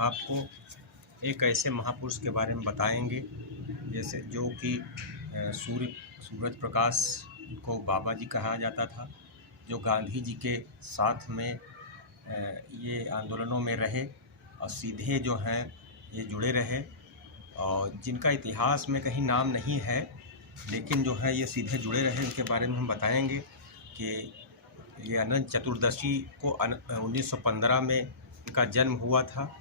आपको एक ऐसे महापुरुष के बारे में बताएंगे जैसे जो कि सूरज प्रकाश को बाबा जी कहा जाता था, जो गांधी जी के साथ में ये आंदोलनों में रहे और सीधे जो हैं ये जुड़े रहे, और जिनका इतिहास में कहीं नाम नहीं है लेकिन जो है ये सीधे जुड़े रहे। इनके बारे में हम बताएंगे कि ये अनंत चतुर्दशी को 1915 में इनका जन्म हुआ था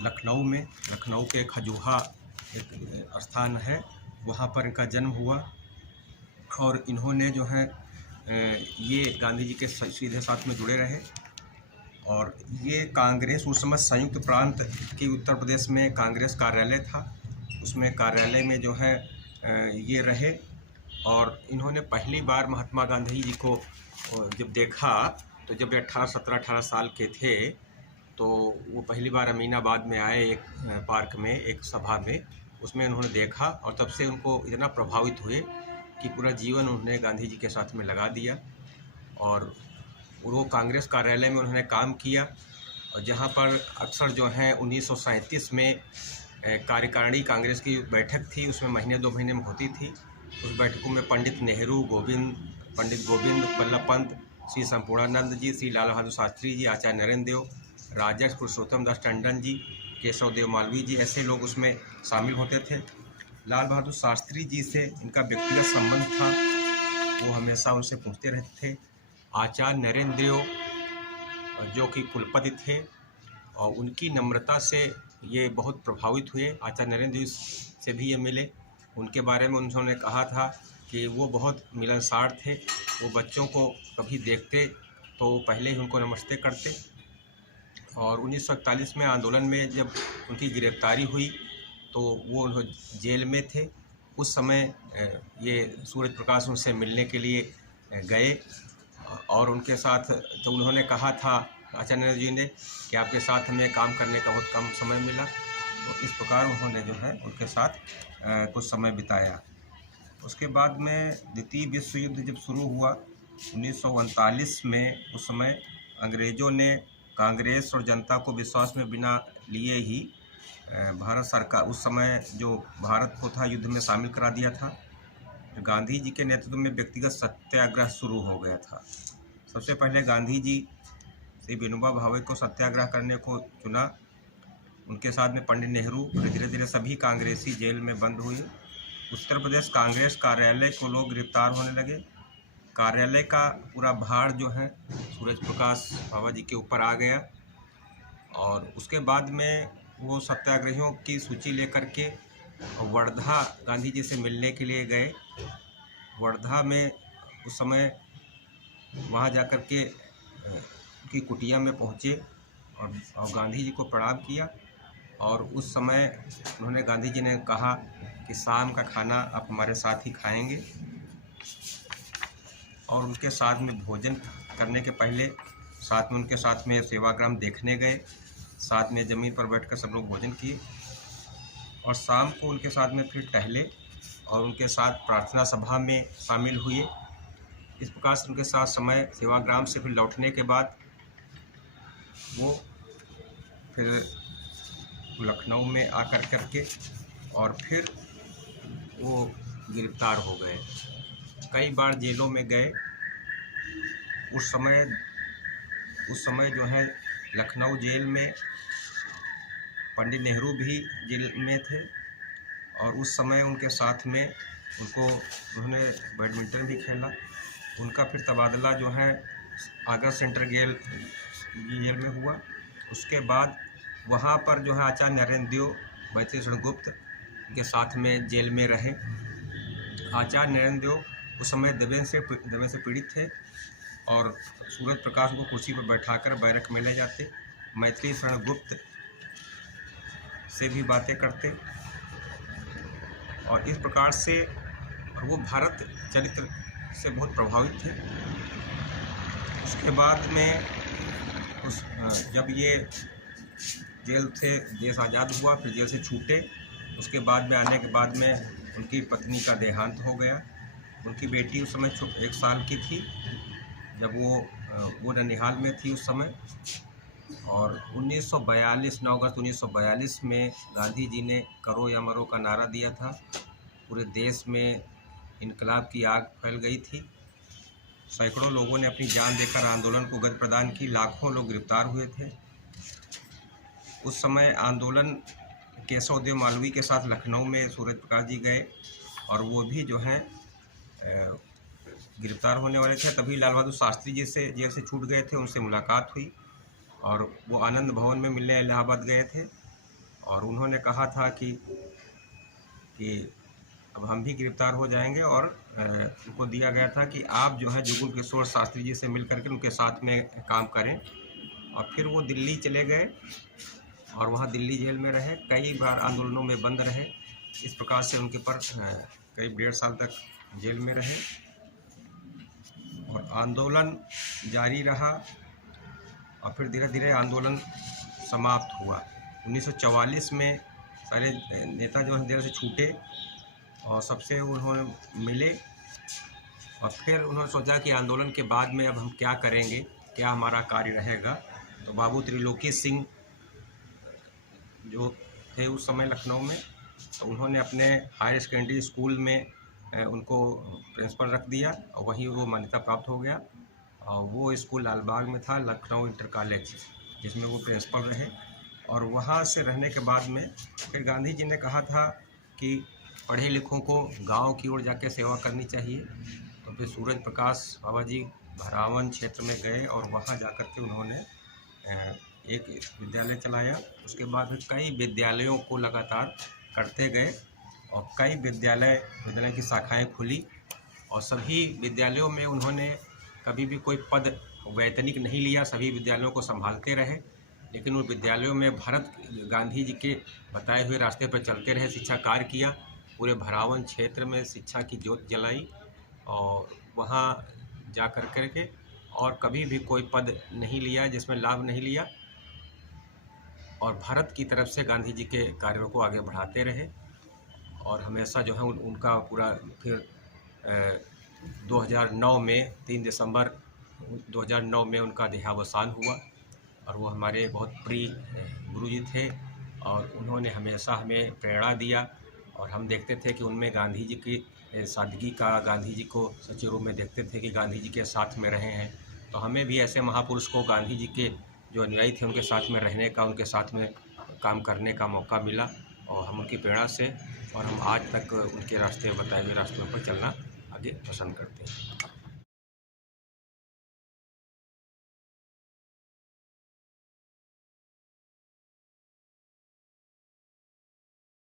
लखनऊ में। लखनऊ के खजूहा एक स्थान है, वहाँ पर इनका जन्म हुआ और इन्होंने जो है ये गांधी जी के सीधे साथ में जुड़े रहे। और ये कांग्रेस उस समय संयुक्त प्रांत की उत्तर प्रदेश में कांग्रेस कार्यालय था, उसमें कार्यालय में जो है ये रहे। और इन्होंने पहली बार महात्मा गांधी जी को जब देखा तो जब ये 17-18 साल के थे तो वो पहली बार अमीनाबाद में आए, एक पार्क में एक सभा में, उसमें उन्होंने देखा और तब से उनको इतना प्रभावित हुए कि पूरा जीवन उन्होंने गांधी जी के साथ में लगा दिया। और वो कांग्रेस कार्यालय में उन्होंने काम किया, और जहाँ पर अक्सर जो है 1937 में कार्यकारिणी कांग्रेस की बैठक थी, उसमें महीने 2 महीने में होती थी। उस बैठकों में पंडित नेहरू, पंडित गोविंद बल्लभ पंत, श्री संपूर्णानंद जी, श्री लाल बहादुर शास्त्री जी, आचार्य नरेंद्र देव, राजर्षि पुरुषोत्तम दास टंडन जी, केशव देव मालवीय जी, ऐसे लोग उसमें शामिल होते थे। लाल बहादुर शास्त्री जी से इनका व्यक्तिगत संबंध था, वो हमेशा उनसे पूछते रहते थे। आचार्य नरेंद्र देव जो कि कुलपति थे और उनकी नम्रता से ये बहुत प्रभावित हुए। आचार्य नरेंद्र देव से भी ये मिले, उनके बारे में उन्होंने कहा था कि वो बहुत मिलनसार थे। वो बच्चों को कभी देखते तो पहले ही उनको नमस्ते करते। और 1941 में आंदोलन में जब उनकी गिरफ्तारी हुई तो वो जेल में थे। उस समय ये सूरज प्रकाश उनसे मिलने के लिए गए और उनके साथ तो उन्होंने कहा था आचार्य नरेंद्र जी ने कि आपके साथ हमें काम करने का बहुत कम समय मिला। तो इस प्रकार उन्होंने जो है उनके साथ कुछ समय बिताया। उसके बाद में द्वितीय विश्व युद्ध जब शुरू हुआ 1939 में, उस समय अंग्रेज़ों ने कांग्रेस और जनता को विश्वास में बिना लिए ही भारत सरकार, उस समय जो भारत को था, युद्ध में शामिल करा दिया था। गांधी जी के नेतृत्व में व्यक्तिगत सत्याग्रह शुरू हो गया था। सबसे पहले गांधी जी श्री विनोबा भावे को सत्याग्रह करने को चुना, उनके साथ में पंडित नेहरू, और धीरे धीरे सभी कांग्रेसी जेल में बंद हुए। उत्तर प्रदेश कांग्रेस कार्यालय को लोग गिरफ्तार होने लगे। कार्यालय का पूरा भार जो है सूरज प्रकाश बाबा जी के ऊपर आ गया। और उसके बाद में वो सत्याग्रहियों की सूची लेकर के वर्धा गांधी जी से मिलने के लिए गए। वर्धा में उस समय वहाँ जाकर के उनकी कुटिया में पहुँचे और गांधी जी को प्रणाम किया। और उस समय उन्होंने, गांधी जी ने कहा कि शाम का खाना आप हमारे साथ ही खाएंगे। और उनके साथ में भोजन करने के पहले साथ में उनके साथ में सेवाग्राम देखने गए, साथ में ज़मीन पर बैठकर सब लोग भोजन किए। और शाम को उनके साथ में फिर टहले और उनके साथ प्रार्थना सभा में शामिल हुए। इस प्रकार से उनके साथ समय सेवाग्राम से फिर लौटने के बाद वो फिर लखनऊ में आकर करके और फिर वो गिरफ्तार हो गए। कई बार जेलों में गए। उस समय जो है लखनऊ जेल में पंडित नेहरू भी जेल में थे, और उस समय उनके साथ में उन्होंने बैडमिंटन भी खेला। उनका फिर तबादला जो है आगरा सेंट्रल जेल में हुआ। उसके बाद वहाँ पर जो है आचार्य नरेंद्र देव, बैतेश्वर गुप्त के साथ में जेल में रहे। आचार्य नरेंद्र देव उस समय दमे से पीड़ित थे और सूरज प्रकाश को कुर्सी पर बैठाकर बैरक में ले जाते, मैथिली शरण गुप्त से भी बातें करते। और इस प्रकार से वो भारत चरित्र से बहुत प्रभावित थे। उसके बाद में जब ये जेल से देश आज़ाद हुआ, फिर जेल से छूटे, उसके बाद में आने के बाद में उनकी पत्नी का देहांत हो गया। उनकी बेटी उस समय 1 साल की थी जब वो ननिहाल में थी उस समय। और 1942 9 अगस्त 1942 में गांधी जी ने करो या मरो का नारा दिया था। पूरे देश में इनकलाब की आग फैल गई थी। सैकड़ों लोगों ने अपनी जान देकर आंदोलन को गति प्रदान की। लाखों लोग गिरफ्तार हुए थे। उस समय आंदोलन केशव देव मालवीय के साथ लखनऊ में सूरज प्रकाश जी गए और वो भी जो हैं गिरफ्तार होने वाले थे। तभी लाल बहादुर शास्त्री जी से जेल से छूट गए थे, उनसे मुलाकात हुई और वो आनंद भवन में मिलने इलाहाबाद गए थे और उन्होंने कहा था कि अब हम भी गिरफ्तार हो जाएंगे और उनको दिया गया था कि आप जो है जुगुल किशोर शास्त्री जी से मिल करके उनके साथ में काम करें। और फिर वो दिल्ली चले गए और वहाँ दिल्ली जेल में रहे। कई बार आंदोलनों में बंद रहे। इस प्रकार से उनके पर करीब 1.5 साल तक जेल में रहे और आंदोलन जारी रहा और फिर धीरे धीरे आंदोलन समाप्त हुआ। 1944 में सारे नेता जो हैं जेल से छूटे और सबसे उन्होंने मिले और फिर उन्होंने सोचा कि आंदोलन के बाद में अब हम क्या करेंगे, क्या हमारा कार्य रहेगा। तो बाबू त्रिलोकी सिंह जो थे उस समय लखनऊ में, तो उन्होंने अपने हायर सेकेंडरी स्कूल में उनको प्रिंसिपल रख दिया और वहीं वो मान्यता प्राप्त हो गया। और वो स्कूल लालबाग में था, लखनऊ इंटर कॉलेज, जिसमें वो प्रिंसिपल रहे। और वहाँ से रहने के बाद में फिर गांधी जी ने कहा था कि पढ़े लिखों को गांव की ओर जाकर सेवा करनी चाहिए। तो फिर सूरज प्रकाश बाबा जी भरावन क्षेत्र में गए और वहाँ जाकर के उन्होंने एक विद्यालय चलाया। उसके बाद फिर कई विद्यालयों को लगातार करते गए और कई विद्यालय की शाखाएं खुली और सभी विद्यालयों में उन्होंने कभी भी कोई पद वैतनिक नहीं लिया, सभी विद्यालयों को संभालते रहे। लेकिन उन विद्यालयों में भारत गांधी जी के बताए हुए रास्ते पर चलते रहे, शिक्षा कार्य किया। पूरे भरावन क्षेत्र में शिक्षा की ज्योत जलाई और वहाँ जा कर के और कभी भी कोई पद नहीं लिया जिसमें लाभ नहीं लिया और भारत की तरफ से गांधी जी के कार्यों को आगे बढ़ाते रहे। और हमेशा जो है उनका पूरा फिर 2009 में 3 दिसंबर 2009 में उनका देहावसान हुआ और वो हमारे बहुत प्रिय गुरुजी थे और उन्होंने हमेशा हमें प्रेरणा दिया। और हम देखते थे कि उनमें गांधी जी की सादगी का, गांधी जी को सच्चे रूप में देखते थे कि गांधी जी के साथ में रहे हैं। तो हमें भी ऐसे महापुरुष को, गांधी जी के जो अनुयायी थे, उनके साथ में रहने का, उनके साथ में काम करने का मौका मिला और हम उनकी प्रेरणा से और हम आज तक उनके रास्ते, बताए हुए रास्तों पर चलना आगे पसंद करते हैं।